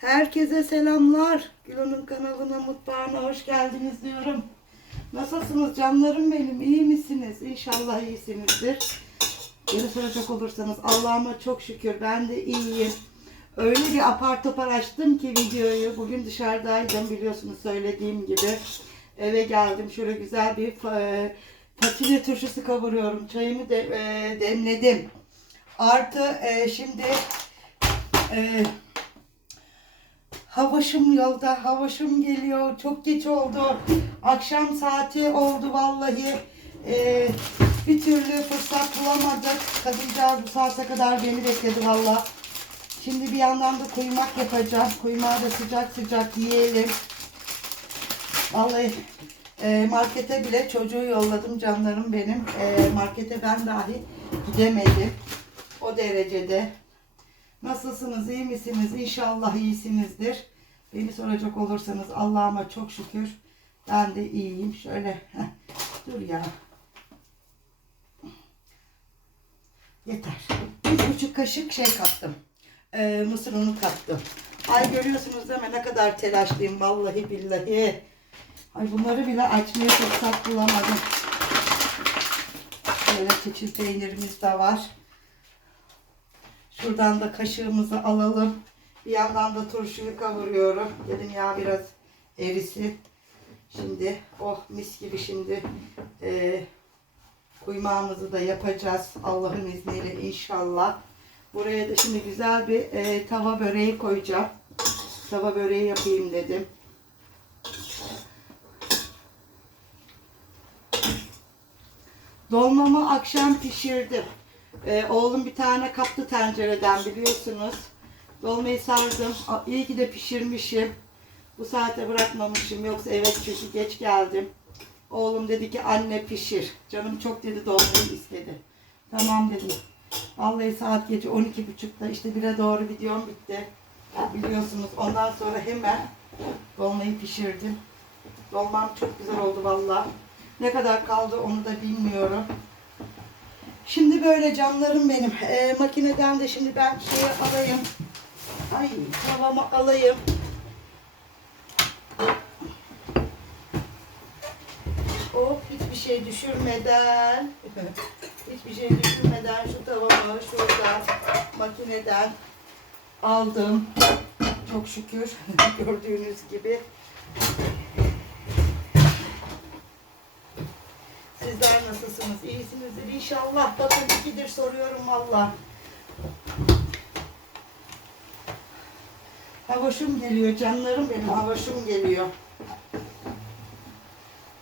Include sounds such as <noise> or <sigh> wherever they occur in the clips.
Herkese selamlar. Gülon'un kanalına, mutfağına hoş geldiniz diyorum. Nasılsınız canlarım benim? İyi misiniz? İnşallah iyisinizdir. Beni soracak olursanız Allah'ıma çok şükür ben de iyiyim. Öyle bir apar topar açtım ki videoyu. Bugün dışarıdaydım biliyorsunuz söylediğim gibi. Eve geldim. Şöyle güzel bir fa- fasulye turşusu kavuruyorum. Çayımı de, e, demledim. Artı e, şimdi e, Havaşım yolda, havaşım geliyor. Çok geç oldu. Akşam saati oldu vallahi. Ee, bir türlü fırsat bulamadık. Kadıncağız bu saate kadar beni bekledi valla. Şimdi bir yandan da kuymak yapacağım. Kuymağı da sıcak sıcak yiyelim. Vallahi e, markete bile çocuğu yolladım canlarım benim. E, markete ben dahi gidemedim. O derecede. Nasılsınız, iyi misiniz? İnşallah iyisinizdir. Beni soracak olursanız Allah'ıma çok şükür. Ben de iyiyim. Şöyle, dur ya. Yeter. Bir buçuk kaşık şey kattım. Ee, mısır unu kattım. Ay görüyorsunuz değil mi? Ne kadar telaşlıyım vallahi billahi. Ay bunları bile açmaya fırsat bulamadım. Böyle keçil peynirimiz de var. Şuradan da kaşığımızı alalım. Bir yandan da turşuyu kavuruyorum. Dedim ya biraz erisi. Şimdi oh mis gibi şimdi e, kuymağımızı da yapacağız. Allah'ın izniyle inşallah. Buraya da şimdi güzel bir e, tava böreği koyacağım. Tava böreği yapayım dedim. Dolmamı akşam pişirdim. Ee, oğlum bir tane kaptı tencereden biliyorsunuz. Dolmayı sardım. İyi ki de pişirmişim. Bu saate bırakmamışım. Yoksa evet çünkü geç geldim. Oğlum dedi ki anne pişir. Canım çok dedi dolmayı istedi. Tamam dedim. Vallahi saat gece 12.30'da işte bire doğru videom bitti. Biliyorsunuz ondan sonra hemen dolmayı pişirdim. Dolmam çok güzel oldu vallahi. Ne kadar kaldı onu da bilmiyorum. Böyle canlarım benim. Ee, makineden de şimdi ben şeyi alayım. Ay tavamı alayım. Hop hiçbir şey düşürmeden <laughs> hiçbir şey düşürmeden şu tavamı şuradan makineden aldım. Çok şükür <laughs> gördüğünüz gibi. Sizler nasılsınız? İyisinizdir inşallah. Bakın ikidir soruyorum valla. Havaşım geliyor canlarım benim havaşım geliyor.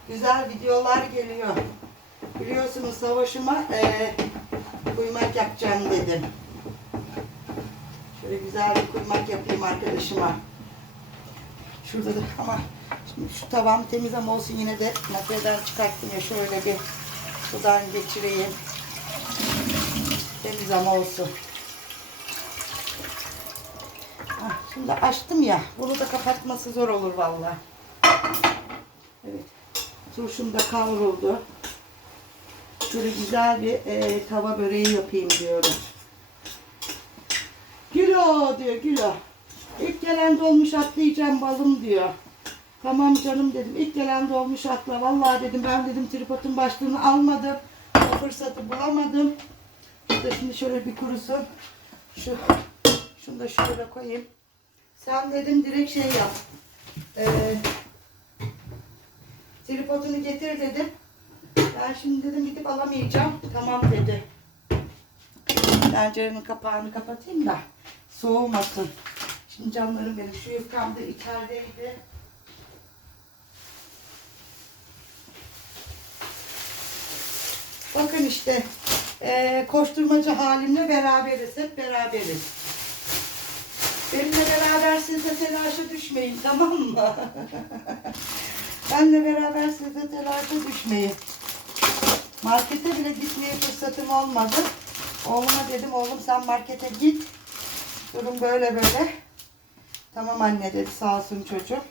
Güzel videolar geliyor. Biliyorsunuz savaşıma eee kuymak yapacağım dedim. Şöyle güzel bir kuymak yapayım arkadaşıma. Şurada da ama şimdi şu tavam temiz ama olsun yine de makineden çıkarttım ya şöyle bir sudan geçireyim. Temiz ama olsun. Ah, şimdi açtım ya. Bunu da kapatması zor olur vallahi. Evet. Turşum da kavruldu. Şöyle güzel bir e, tava böreği yapayım diyorum. Gülo diyor Gülo. İlk gelen dolmuş atlayacağım balım diyor. Tamam canım dedim. İlk gelen dolmuş atla. Vallahi dedim ben dedim tripodun başlığını almadım. O fırsatı bulamadım. Bu da şimdi şöyle bir kurusun. Şu şunu da şöyle koyayım. Sen dedim direkt şey yap. Ee, tripodunu getir dedim. Ben şimdi dedim gidip alamayacağım. Tamam dedi. Tencerenin kapağını kapatayım da soğumasın. Şimdi canlarım benim şu yufkam da içerideydi. Bakın işte eee koşturmacı halimle beraberiz. Hep beraberiz. Benimle beraber siz de telaşa düşmeyin tamam mı? <laughs> Benle beraber siz de telaşa düşmeyin. Markete bile gitmeye fırsatım olmadı. Oğluma dedim oğlum sen markete git. Durum böyle böyle. Tamam anne dedi sağ olsun çocuğum.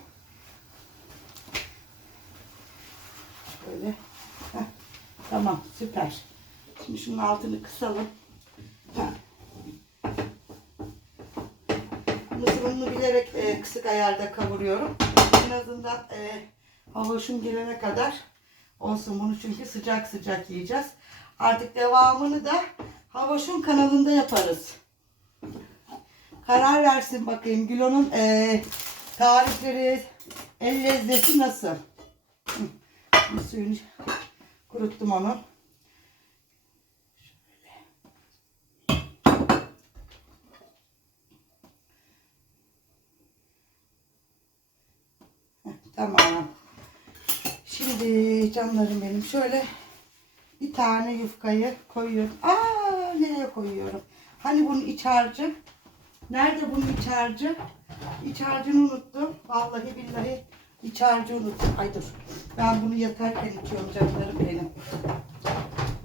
Böyle. Tamam süper. Şimdi şunun altını kısalım. Ununu bilerek e, kısık ayarda kavuruyorum. En azından e, havuçum gelene kadar olsun bunu çünkü sıcak sıcak yiyeceğiz. Artık devamını da Havaşun kanalında yaparız. Karar versin bakayım Gülo'nun e, tarifleri, el lezzeti nasıl? Hı, Suyunu kuruttum onu. Heh, Tamam. Şimdi canlarım benim şöyle bir tane yufkayı koyuyorum. Aa nereye koyuyorum? Hani bunun iç harcı? Nerede bunun iç harcı? İç harcını unuttum. Vallahi billahi iç harcı unuttum. Ay dur. Ben bunu yatarken içiyorum canlarım benim.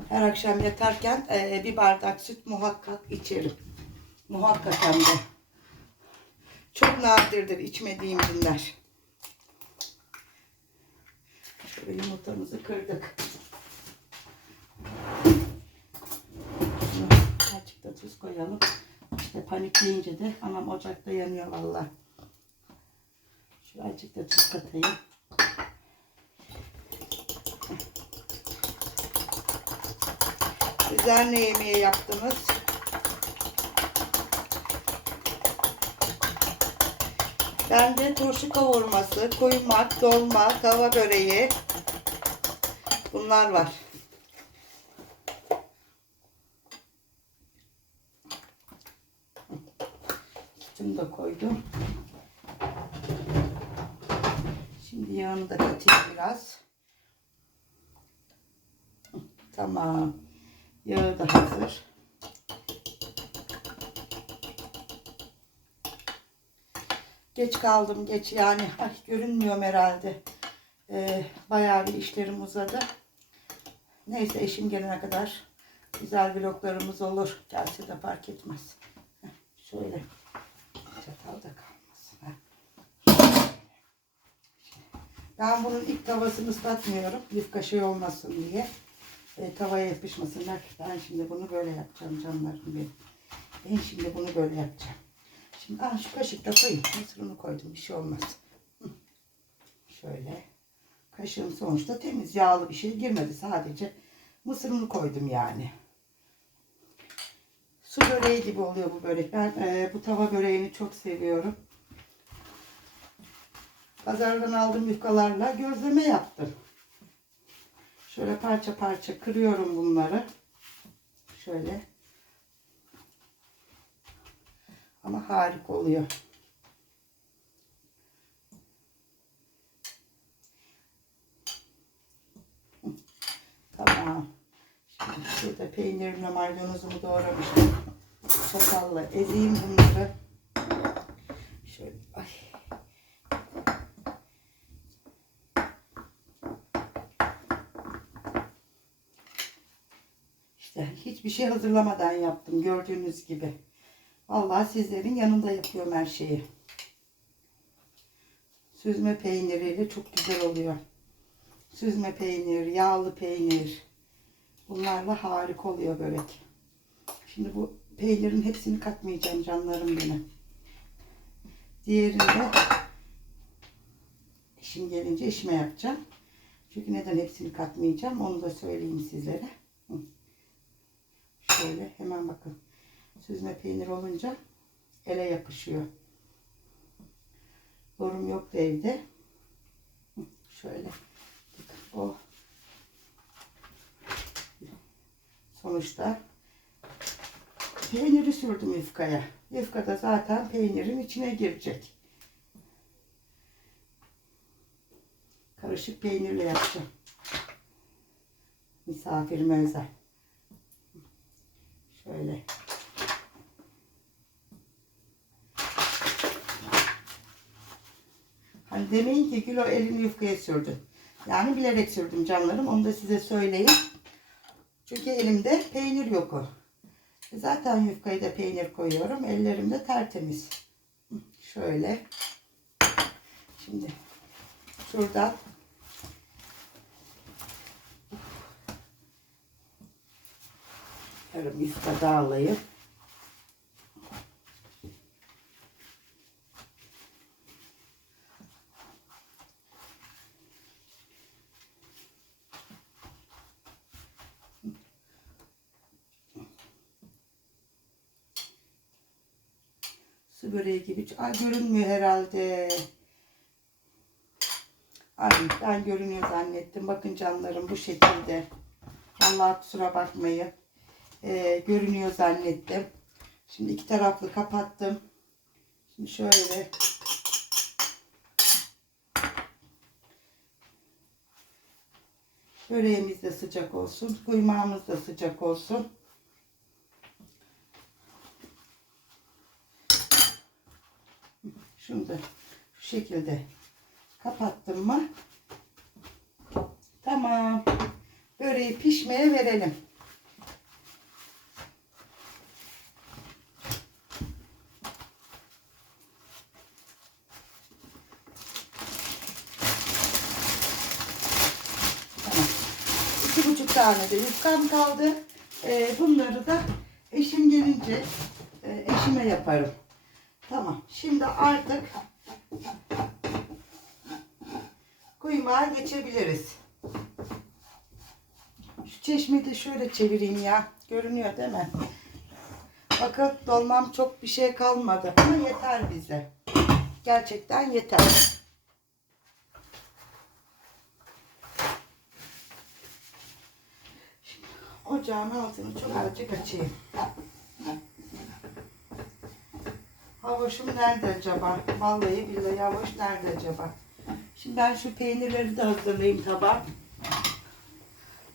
Her akşam yatarken eee, bir bardak süt muhakkak içerim. Muhakkak hem de. Çok nadirdir içmediğim günler. Şöyle yumurtamızı kırdık. Azıcık da tuz koyalım. İşte panikleyince de anam ocakta yanıyor valla. Azıcık da tuz katayım. Sizler ne yemeği yaptınız? Bende turşu kavurması, kuymak, dolma, tava böreği bunlar var. Sütümü de koydum. Şimdi yağını da katayım biraz. Tamam. Yağı da hazır. Geç kaldım geç yani ay, görünmüyorum herhalde. Ee, bayağı bir işlerim uzadı. Neyse eşim gelene kadar güzel vloglarımız olur. Gelse de fark etmez. Şöyle çatal da kalmasın. heh. Ben bunun ilk tavasını ıslatmıyorum. Yufka şey olmasın diye. E, tavaya yapışmasınlar. Ben şimdi bunu böyle yapacağım canlarım benim. Ben şimdi bunu böyle yapacağım. Şimdi ah, şu kaşıkta koyayım. Mısır unu koydum. Bir şey olmaz. <laughs> Şöyle. Kaşığım sonuçta temiz yağlı bir şey girmedi. Sadece mısır unu koydum yani. Su böreği gibi oluyor bu börek. Ben e, bu tava böreğini çok seviyorum. Pazardan aldığım yufkalarla gözleme yaptım. Şöyle parça parça kırıyorum bunları. Şöyle. Ama harika oluyor. Tamam. Şimdi şurada peynirimle maydanozumu doğramıştım. Çatalla ezeyim bunları. Şöyle ay. İşte hiçbir şey hazırlamadan yaptım gördüğünüz gibi. Vallahi sizlerin yanında yapıyorum her şeyi. Süzme peyniriyle çok güzel oluyor. Süzme peynir, yağlı peynir. Bunlarla harika oluyor börek. Şimdi bu peynirin hepsini katmayacağım canlarım benim. Diğerini de eşim gelince eşime yapacağım. Çünkü neden hepsini katmayacağım onu da söyleyeyim sizlere. Hı. Şöyle hemen bakın. Süzme peynir olunca ele yapışıyor. Yorum yoktu evde. Şöyle. O sonuçta peyniri sürdüm yufkaya. Yufka da zaten peynirin içine girecek. Karışık peynirle yapacağım. Misafirime özel. Şöyle. Hani demeyin ki Gül o elini yufkaya sürdü. Yani bilerek sürdüm canlarım. Onu da size söyleyeyim. Çünkü elimde peynir yok o. Zaten yufkayı da peynir koyuyorum. Ellerim de tertemiz. Şöyle. Şimdi şuradan Şöyle bir üstte dağılayım. Su böreği gibi. Ay görünmüyor herhalde. Ay ben görünüyor zannettim. Bakın canlarım bu şekilde. Allah kusura bakmayın. Ee, görünüyor zannettim. Şimdi iki taraflı kapattım. Şimdi şöyle Böreğimiz de sıcak olsun. Kuymağımız da sıcak olsun. Şunu da şu şekilde kapattım mı? Tamam. Böreği pişmeye verelim. Tamam. İki buçuk tane de yufkam kaldı. Ee, bunları da eşim gelince e, eşime yaparım. Tamam. Şimdi artık kuymağa geçebiliriz. Şu çeşmeyi de şöyle çevireyim ya. Görünüyor değil mi? Bakın dolmam çok bir şey kalmadı ama yeter bize. Gerçekten yeter. Ocağın altını çok azıcık açayım. Havuçum nerede acaba? Vallahi billahi havuç nerede acaba? Şimdi ben şu peynirleri de hazırlayayım tabağa.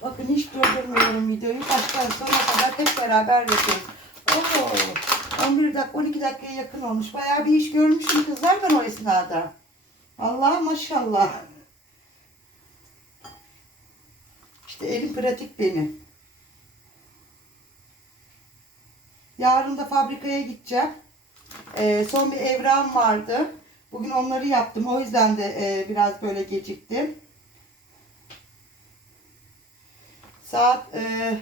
Bakın hiç durdurmuyorum videoyu. Baştan sona kadar hep beraber yapıyoruz. Oo, 11 dakika 12 dakikaya yakın olmuş. Bayağı bir iş görmüşüm kızlar ben o esnada. Allah maşallah. İşte elim pratik benim. Yarın da fabrikaya gideceğim. Ee, son bir evrağım vardı. Bugün onları yaptım. O yüzden de e, biraz böyle geciktim. Saat e,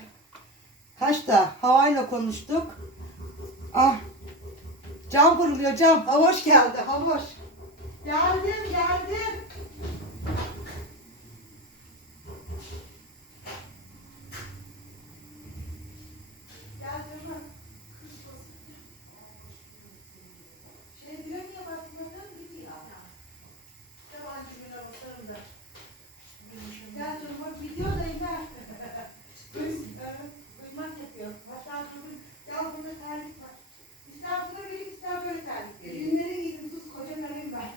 kaçta? Havayla konuştuk. Ah. Cam vuruluyor cam. Havoş geldi. Havoş. Geldim. Geldim. Şey diyor ya bak bakalım gidiyor. Yabancı bir avuklarım da. Gel canım bak videodayım ben. Kuymak yapıyor. Hatta bugün gel burada terlik var. İster buna vereyim ister böyle terlik vereyim. Günleri giydim sus koca karayım ben.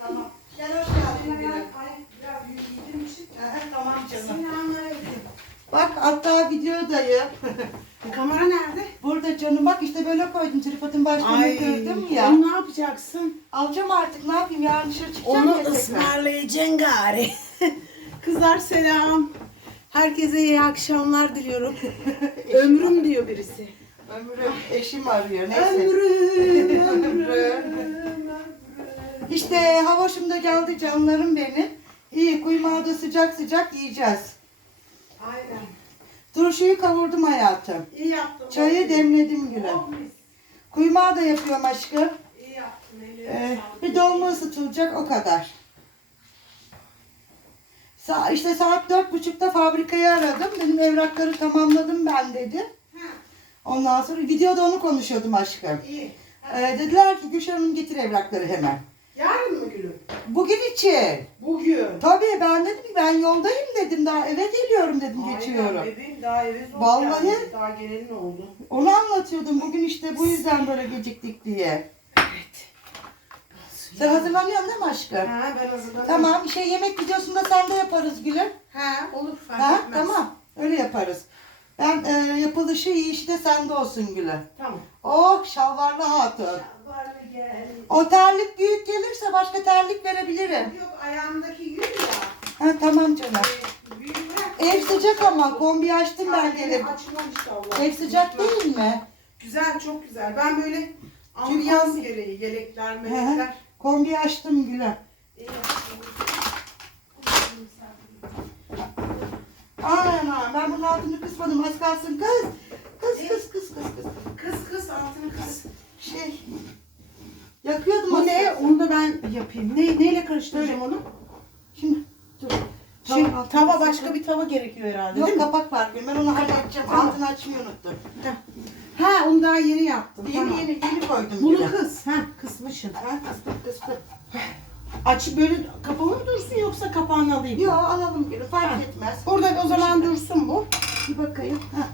Tamam. Gel hoş geldin. Ay, Gülüm. ay, biraz büyük giydiğim için. Aha, tamam canım. Selamünaleyküm. Bak hatta videodayım. Kamera nerede? Burada canım bak işte böyle koydum. Tripodun başlığını kırdım ya. Yapacaksın? Alacağım artık ne yapayım yarın dışarı çıkacağım Onu ya tekrar. ısmarlayacaksın gari. <laughs> Kızlar selam. Herkese iyi akşamlar diliyorum. <laughs> Ömrüm diyor birisi. Ömrüm eşim arıyor neyse. Ömrüm, <laughs> ömrüm, Ömrüm. İşte havoşum da geldi canlarım benim. İyi kuymağı da sıcak sıcak yiyeceğiz. Aynen. Turşuyu kavurdum hayatım. İyi yaptın. Çayı demledim gülüm. Oh, mis. Kuymağı da yapıyorum aşkım. Yaptın. Ee, bir dolma ısıtılacak o kadar. Sa işte saat dört buçukta fabrikayı aradım. Benim evrakları tamamladım ben dedim. Ha, Ondan sonra videoda onu konuşuyordum aşkım. iyi. Ee, dediler ki Gülşen Hanım getir evrakları hemen. Yarın mı gülüm? Bugün için. Bugün. Tabii ben dedim ki ben yoldayım dedim daha eve geliyorum dedim geçiyorum. Aynen bebeğim daha eve zor Vallahi- geldi. Daha geleli ne oldu? Onu anlatıyordum bugün işte bu yüzden böyle geciktik diye. Sen hazırlanıyorsun değil mi aşkım? Ha ben hazırladım. Tamam şey yemek videosunda sen de yaparız gülüm. Ha olur fark Ha etmez. tamam öyle yaparız. Ben e, yapılışı iyi işte sende olsun gülüm. Tamam. Oh şalvarlı hatun. Şalvarlı gel. O terlik büyük gelirse başka terlik verebilirim. Yok ayağımdaki yün ya. Ha tamam canım. e, bırak. Ev sıcak ama kombi açtım ben Aynen, gelip. Açmamış da Allah. Ev sıcak değil mi? Güzel çok güzel. Ben böyle ambiyans gereği yelekler melekler. Kombi açtım yaptın. Aynen ben bunun altını kısmadım az kalsın kız. Kız kız kız kız kız. Kız kız altını kız. Şey yakıyordum Bu ne? Onu da ben yapayım. Ne, neyle karıştıracağım onu? Şimdi dur. Şimdi Tamam, tava başka bir tava gerekiyor herhalde Yok değil mi? kapak var ben onu halledeceğim. Altını açmayı unuttum. Tamam. Ha onu daha yeni yaptım. Yeni tamam. yeni yeni koydum Bunu güle. kız. Ha kısmışsın. Ha, kıstım kıstım. Aç böyle kapalı mı dursun yoksa kapağını alayım? Yo alalım gülü fark Ha. etmez. Burada o zaman dursun bu. Bir bakayım. Ha.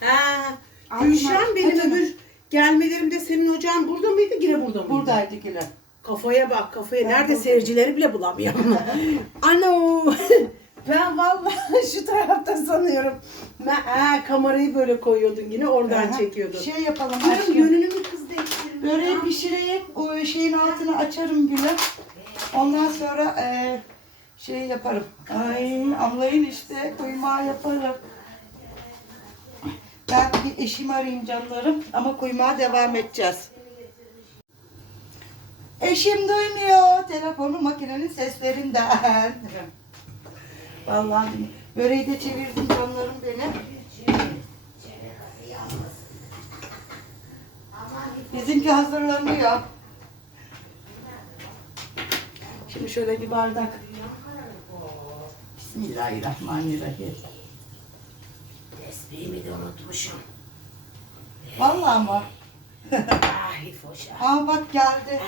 Ha. Ay, Gülşen benim hadi. öbür gelmelerimde senin ocağın burada mıydı yine burada mıydı? Buradaydı gülü. Kafaya bak kafaya. Ben Nerede burada. seyircileri bile bulamıyorum. <laughs> Ano. <laughs> ben vallahi <laughs> şu tarafta sanıyorum. Ben, ha, kamerayı böyle koyuyordun yine oradan Aha. çekiyordun. Şey yapalım Diyorum aşkım. yönünü mü kız değiştirdin? Böreği pişireyim. O şeyin altını açarım gülü. Ondan sonra e, şey yaparım. Ay anlayın işte kuymağı yaparım. Ben bir eşimi arayayım canlarım ama kuymağa devam edeceğiz. Eşim duymuyor telefonu makinenin seslerinden. Vallahi böreği de çevirdim canlarım benim. Bizimki hazırlanıyor. Şimdi şöyle bir bardak. Bismillahirrahmanirrahim. Tesbihimi de unutmuşum. Vallahi ama. Ah hifoş ah. Aa bak geldi.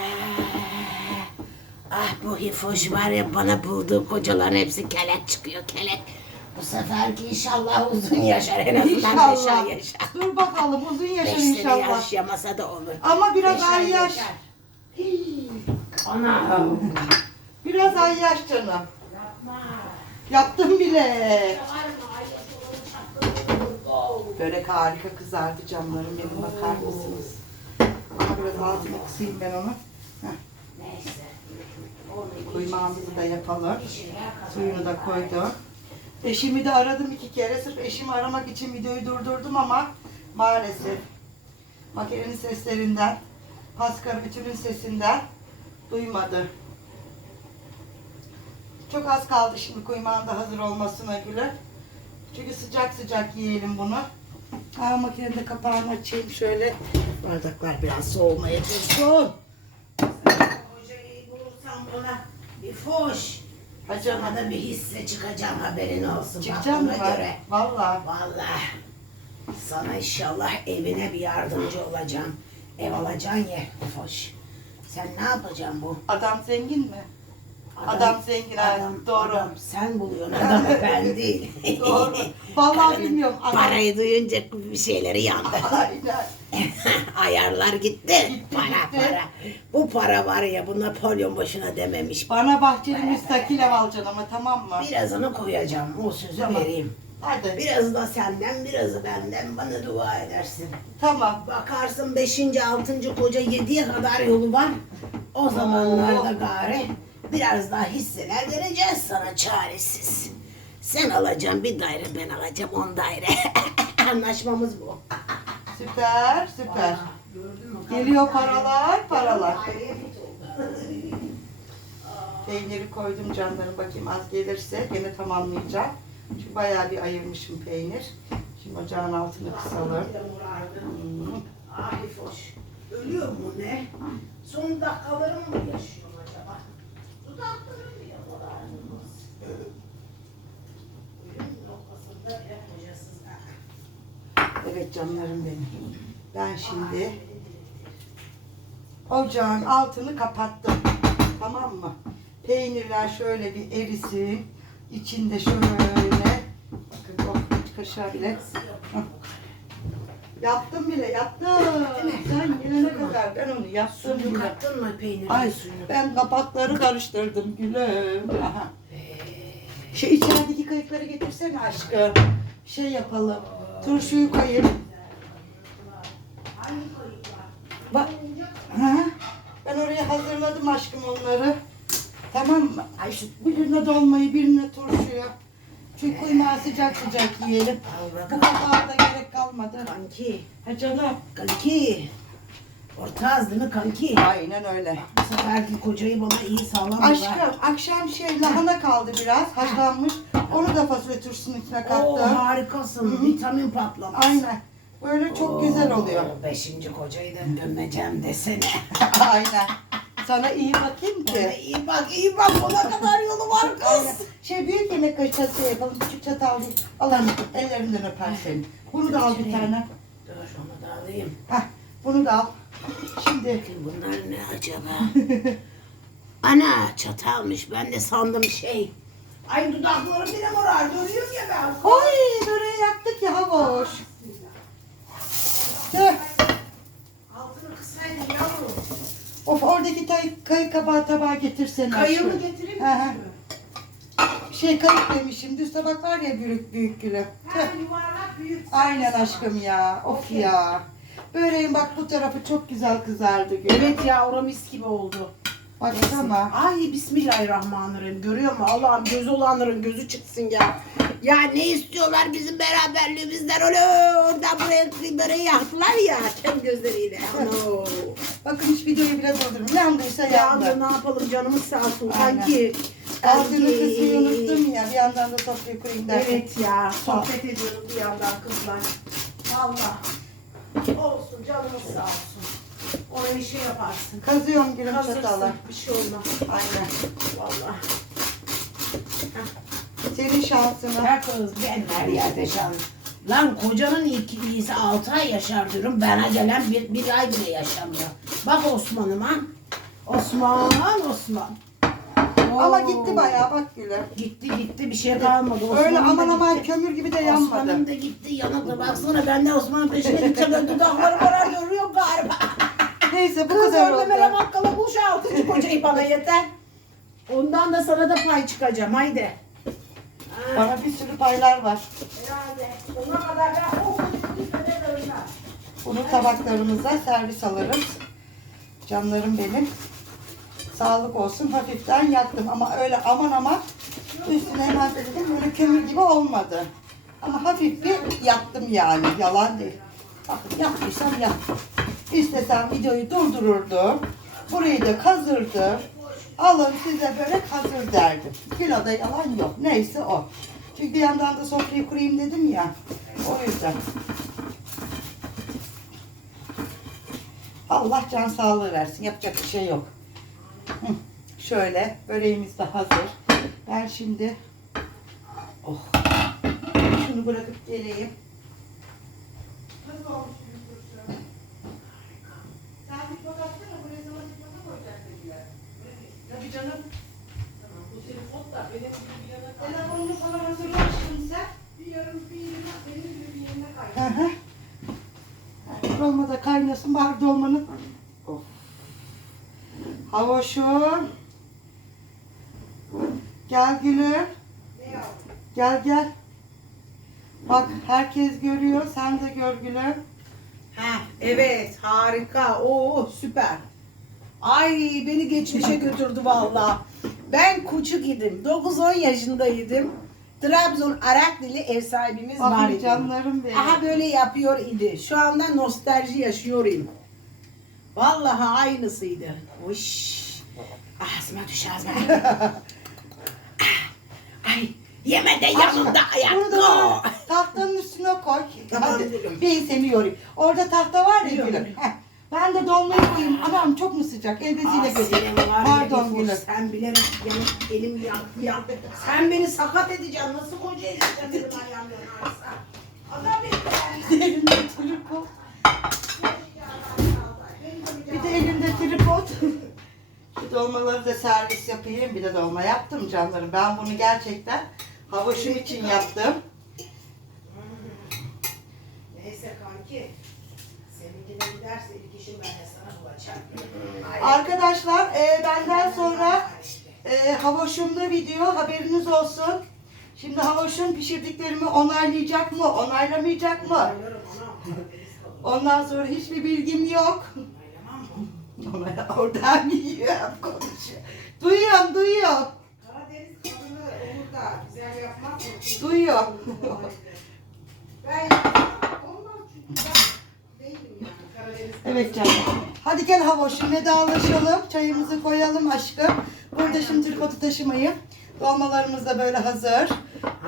Ah bu hifoş var ya bana bulduğu kocaların hepsi kelek çıkıyor kelek. Bu seferki inşallah uzun yaşar en azından İnşallah. beş ay yaşar. Dur bakalım uzun yaşar Beş sene inşallah. yaşayamasa da olur. Ama biraz Beş ay yaş. yaşar. Hii. Ana. Biraz ay yaş canım. Yaptım bile. Börek harika kızardı camlarım benim bakar mısınız? Biraz altını kısayım ben onu. Heh. Kuymağımızı da yapalım. Suyunu da koydum. Eşimi de aradım iki kere. Sırf eşimi aramak için videoyu durdurdum ama maalesef makinenin seslerinden, Paskar bütünün sesinden duymadı. Çok az kaldı şimdi kuymağın da hazır olmasına Gülü. Çünkü sıcak sıcak yiyelim bunu. Ha makinenin kapağını açayım şöyle. Bardaklar biraz soğumaya dursun. Bana bir canım. Sana da bir hisse çıkacağım haberin olsun. Çıkacağım mı ona göre. Valla. Vallahi sana inşallah evine bir yardımcı olacağım. Ev alacaksın ya Foş. Sen ne yapacaksın bu? Adam zengin mi? Adam zengin, ha, doğru. adam, sen buluyorsun adamı ben değil. Doğru. Vallahi Karının bilmiyorum. Adam- Parayı duyunca bir şeyleri yandı. Aynen. <laughs> Ayarlar gitti. Para para. Bu para var ya bu Napolyon boşuna dememiş. Bana bahçeli müstakil ev alacaksın ama tamam mı? Birazını koyacağım. O sözü Tamam. vereyim. Hadi. Birazı da senden, birazı benden bana dua edersin. Tamam. Bakarsın 5. 6. koca 7'ye kadar yolu var. O zamanlarda gari biraz daha hisseler vereceğiz sana çaresiz. Sen alacaksın bir daire ben alacağım 10 daire. <laughs> Anlaşmamız bu. <laughs> Süper, süper. Geliyor paralar, paralar. Peyniri koydum canlarım bakayım az gelirse gene tamamlayacağım. Çünkü bayağı bir ayırmışım peynir. Şimdi ocağın altını kısalım. Ah hoş. Ölüyor mu ne? Son dakikalarım mı yaşıyorum acaba? Dudaklarım Evet canlarım benim. Ben şimdi ocağın altını kapattım. Tamam mı? Peynirler şöyle bir erisin. İçinde şöyle oh, kaşığa bile. <laughs> Yaptım bile yaptım. Sen gelene kadar ben onu yaptım Suyunu bile. kattın mı peynirin Ay suyunu? ben kapakları karıştırdım gülüm. Aha. Şu içerideki kayıkları getirsene aşkım. Şey yapalım. Turşuyu koyayım. Bak. Ha? Ben oraya hazırladım aşkım onları. Tamam mı? Ay şu birine dolmayı, birine turşuyu. Çünkü kuymağı sıcak sıcak yiyelim. Bu kapağa da gerek kalmadı. Kanki. Ha canım. Kanki. Ortağız değil mi kanki? Aynen öyle. Bu seferki kocayı bana iyi sağlam. Aşkım akşam şey lahana kaldı biraz haşlanmış. Onu da fasulye turşusunun içine Oo, kattım. harikasın. Hı hı. Vitamin patlaması. Aynen. Böyle çok güzel oluyor. Oo, Beşinci kocayı da gömeceğim desene. <laughs> Aynen. Sana iyi bakayım ki. iyi bak iyi bak ona kadar yolu var Aynen. kız. Şey büyük yemek kaşığı yapalım. Küçük çatal değil. Al anne ellerimden öper seni. Bunu da al bir tane. Alayım. Heh, bunu da al. Şimdi Bunlar ne acaba? <laughs> Ana çatalmış. Ben de sandım şey. Ay dudaklarım bile morar. Görüyorum ya ben. Oy böreği yaktık ya havoş. Gel. Altını kısaydın yavrum. Of oradaki tay, kayık kabağı tabağı getirsene. Kayığımı aşkım. getireyim mi? Şey kayık demişim. Düz tabak var ya büyük büyük gülüm. Ha, yuvarlak büyük. Aynen aşkım ya. Of ya. Böreğin bak bu tarafı çok güzel kızardı gül. Evet ya ora mis gibi oldu. Baksana. Ay bismillahirrahmanirrahim. Görüyor musun? Allah'ım gözü olanların gözü çıksın ya. Ya ne istiyorlar bizim beraberliğimizden öyle oradan buraya böreği yaktılar ya kem gözleriyle. Ano. Bakın hiç videoyu bile durdurun. Yandıysa Ya abla yandı. ne yapalım canımız sağ olsun. Aynen. Sanki Altını sanki- kısmayı unuttum ya. Bir yandan da sofrayı kurayım derken. Evet ya sohbet ediyoruz bir yandan kızlar. Valla. Olsun canımız sağ olsun. Bir şey yaparsın. Kazıyorum gülüm Hazırsın. çatala. Bir şey olmaz. Aynen. Valla. Senin şansına. Her kız ben her yerde şan. Lan kocanın ilk iyisi 6 ay yaşar diyorum. Bana gelen bir, bir ay bile yaşamıyor. Bak Osman'ıma. Osman, Osman. Ama Oo. gitti bayağı bak gülüm. Gitti gitti bir şey kalmadı. Öyle Osman'ın aman da aman gitti. kömür gibi de yanmadı. Osman'ın da gitti yanıktı. Baksana ben de Osman'ın peşine gideceğim. Ben dudaklarım morar görüyor galiba. Neyse bu Kız kadar oldu. bakkala bul şu altıncı kocayı bana yeter. Ondan da sana da pay çıkacağım haydi. Bana bir sürü paylar var. Herhalde. Ona kadar ben o kocayı. Bunu tabaklarımıza servis alırız. Canlarım benim. Sağlık olsun. Hafiften yaktım ama öyle aman aman üstüne hemen dedim böyle kömür gibi olmadı. Ama hafif bir yaktım yani. Yalan değil. Bakın yaptıysam yaktım. İstesem videoyu durdururdum. Burayı da kazırdım. Alın size böyle kazır derdim. Kiloda yalan yok. Neyse o. Çünkü bir yandan da sofrayı kurayım dedim ya. O yüzden. Allah can sağlığı versin. Yapacak bir şey yok. Şöyle böreğimiz de hazır. Ben şimdi oh şunu bırakıp geleyim. Nasıl olmuş? Sen bir bak atsana buraya bir baka koyacak dediler. Tabii canım. Bu senin fot da benim bir yana. Telefonunu falan hazırlamışsın sen. Bir yarım bir yerine benim gibi bir yerine kay. Hı hı. Dolma da kaynasın bari dolmanın. Of. Havoşum. Gel gülüm. Gel gel. Bak herkes görüyor. Sen de gör gülüm. Ha, evet harika. Oo süper. Ay beni geçmişe götürdü valla. Ben küçük idim. 9-10 yaşındaydım. Trabzon Araklı'lı ev sahibimiz var Bakın idi. canlarım benim. Aha böyle yapıyor idi. Şu anda nostalji yaşıyorum. Vallahi aynısıydı. Uş. Ağzıma düş ağzıma. <laughs> Ay yeme de yanında Bunu da ayakta. böyle tahtanın üstüne koy. Tamam Hadi seni yorayım. Orada tahta var ya gülüm. Heh. Ben de dolmayı koyayım. Anam çok mu sıcak? El beziyle Ah, Pardon bir gülüm. Sen bilerek yanıp elim yandı ya. Sen beni sakat edeceksin. Nasıl koca edeceksin benim ayağım yanarsa. Adam beni elinde tripod. Bir de elimde tripod. Şu dolmaları da servis yapayım. Bir de dolma yaptım canlarım. Ben bunu gerçekten havoşum için yaptım. Neyse kanki. Seninkine giderse ilk işim ben de sana bulacağım. Arkadaşlar e, benden sonra e, havoşumda video haberiniz olsun. Şimdi havoşum pişirdiklerimi onaylayacak mı, onaylamayacak mı? Ondan sonra hiçbir bilgim yok. Ona oradan yiyor, konuşuyor. Duyuyorum, duyuyor. Karadeniz kadını olur da güzel yapmaz mı? Duyuyor. Ben yapmam. Ondan çünkü ben değilim yani Karadeniz Evet canım. Hadi gel havoşum vedalaşalım. Çayımızı koyalım aşkım. Burada şimdi tripodu taşımayı. Dolmalarımız da böyle hazır.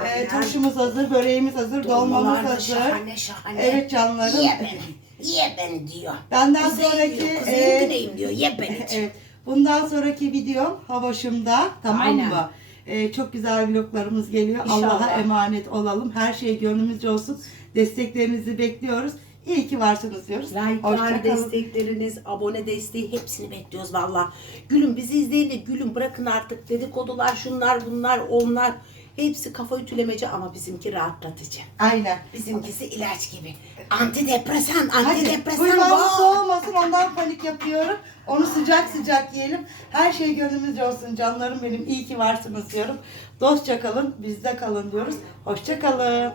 Ee, turşumuz hazır, böreğimiz hazır, dolmamız Dolmalar da hazır. Şahane şahane. Evet canlarım. Ye beni. Ye beni diyor. Benden Kuzey sonraki diyor. Kuzeyim e, güneyim diyor. Ye beni. <laughs> evet, bundan sonraki videom havoşumda tamam Aynen. mı? Ee, çok güzel vloglarımız geliyor. İnşallah. Allah'a emanet olalım. Her şey gönlümüzce olsun. Desteklerinizi bekliyoruz. İyi ki varsınız diyoruz. Like'lar, destekleriniz, abone desteği hepsini bekliyoruz valla. Gülüm bizi izleyin de gülüm bırakın artık dedikodular şunlar bunlar onlar. Hepsi kafa ütülemeci ama bizimki rahatlatıcı. Aynen. Bizimkisi ilaç gibi. Antidepresan, antidepresan. go. soğumasın ondan panik yapıyorum. Onu sıcak sıcak yiyelim. Her şey gönlümüzce olsun canlarım benim. İyi ki varsınız diyorum. Dostça kalın, bizde kalın diyoruz. Hoşça kalın.